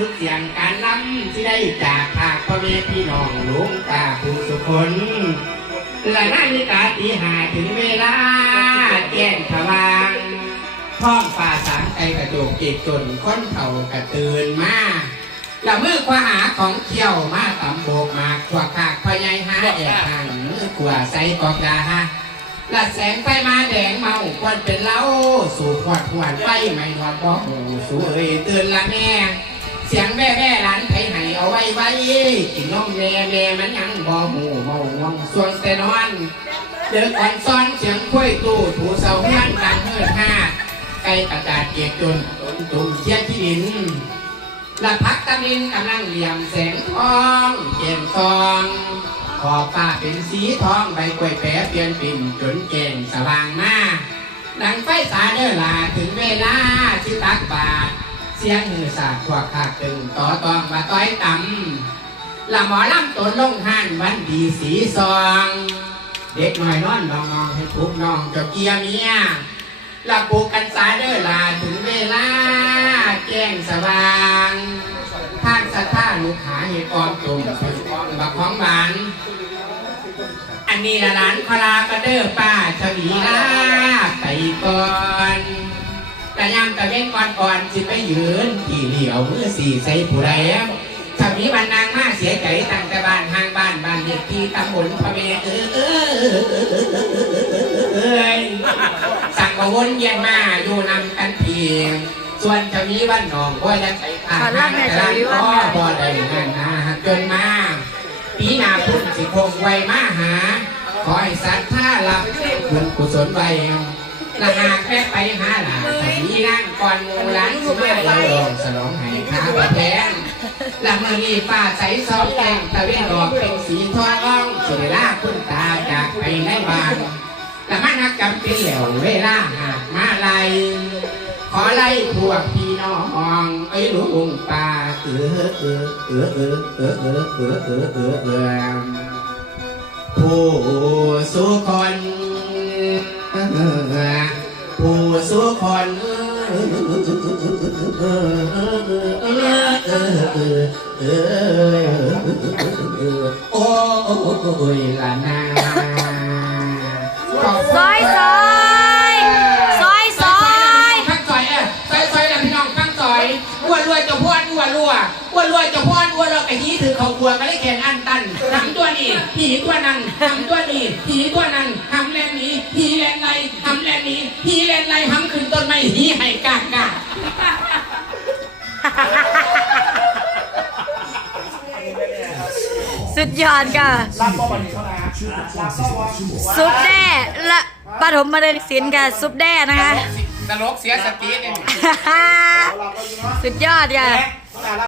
สุดเสียงการล้ำที่ได้จากภาคพ่อแม่พี่น้องหลวงตาผู้สุคนและนาฬิกาตีหาถึงเวลาแจ้งทวางท้องฟ้าสางไกกระจกเกตจนคนเข่ากระตื่นมาและมือขวาหาของเที่ยวมาตำโบกมากขวากขากพยายหาแอบห่างมือกว่าใส่กอกดาฮะละแสงไฟมาแดงเมาควันเป็นเล้าสู่ขวดหวนไฟไม่นอนบ่หูสู่เอ้ยตื่นละแม่ เสียงแม่แม่ร้านไผให้เอาไว้ไว้กินนมแม่แม่มันยังบ่หูเมางงส่วนแต่นอนเดือก่อนซ้อนเสียงคุยตู้ถูเสาเฮียนดังเฮือดห้าไก่ประกาศเกียกจนจนตุ่มเชียที่ดินละพักตะลินกำลังเหลี่ยมแสงทองเก่งทองขอบฟ้าเป็นสีทองใบกล้วยแปรเปลี่ยนปิ่นจนแก่งสว่างมาดังไฟสาเดอลาถึงเวลาที่ตักบาท เสียงหือสาดพวกขากตึงต่อตองมาต้อยต่ำละหมอลำตนลงหันวันดีสีซอง เด็กหน่อยนอนนองนองให้ปุกน้องเจ้าเกียเมียละปลูกกันสาเดอลาถึงเวลาแจ้งสว่างท่างสัทธาลูกหาเหตุกองตุ่มเป็นกองบักของบานอันนี้ละร้านคลากระเด้อป้าชวีลาไปก่อน ยำกระเว้นก่อนก่อนสิไปยืนที่เหลียวมือสี่ใส่ผู้ใดชวีวันนางมาเสียใจตั้งแต่บ้านห่างบ้านบ้านเด็กที่ตำบลพะเมเออเอ้ยสั่งมาวนเวียนมาอยู่นำกันเพียงส่วนชวีวันหนองก็ยังใส่ผ้าขอลากหน่อยชวีวันหน่อบ่ได้งานนาจนมาปีนาพุ่นสิคงไวมาหาขอให้สัตว์ท่ารับบุญกุศลไว้ละหากแม่ไปหา อนหมูหลานสิมาเราลองสลองให้ข้าพแพงละเมื่อนี้ป้าใสซองแกงตะเวนออกเป็นสีทองอ่องสวยล่าคุณตาจากไปในบ้านละมันนักจำเป็นเหลวเวลาหากมาไลยขอไล่พวกพี่น้องไอ้ลุงป้าเออเออเออเออเออเออเออเออเออเออผู้สุคนผู้สุคน โอ้ยละนาซอยซอยซอยซอยพักซอยเออซอยซอยแล้วพี่น้องพักซอยอ้วนรวยจะพวนอ้วนรัวอ้วนรวยจะพวนอ้วนรวยกะยีถือเขากลัวก็ได้แข่งอันตันทำตัวนี้ผีตัวนั้นทำตัวนี้ สุดยอดค่ะรับบ่บันนี้เขานะรับบ่ว่าซุปแด้และปฐมมาเดินศิลป์ค่ะ ซุปแด้นะคะตลกเสียสติเนี่ยเราก็อยู่เนาะสุดยอดค่ะแอ๊ะ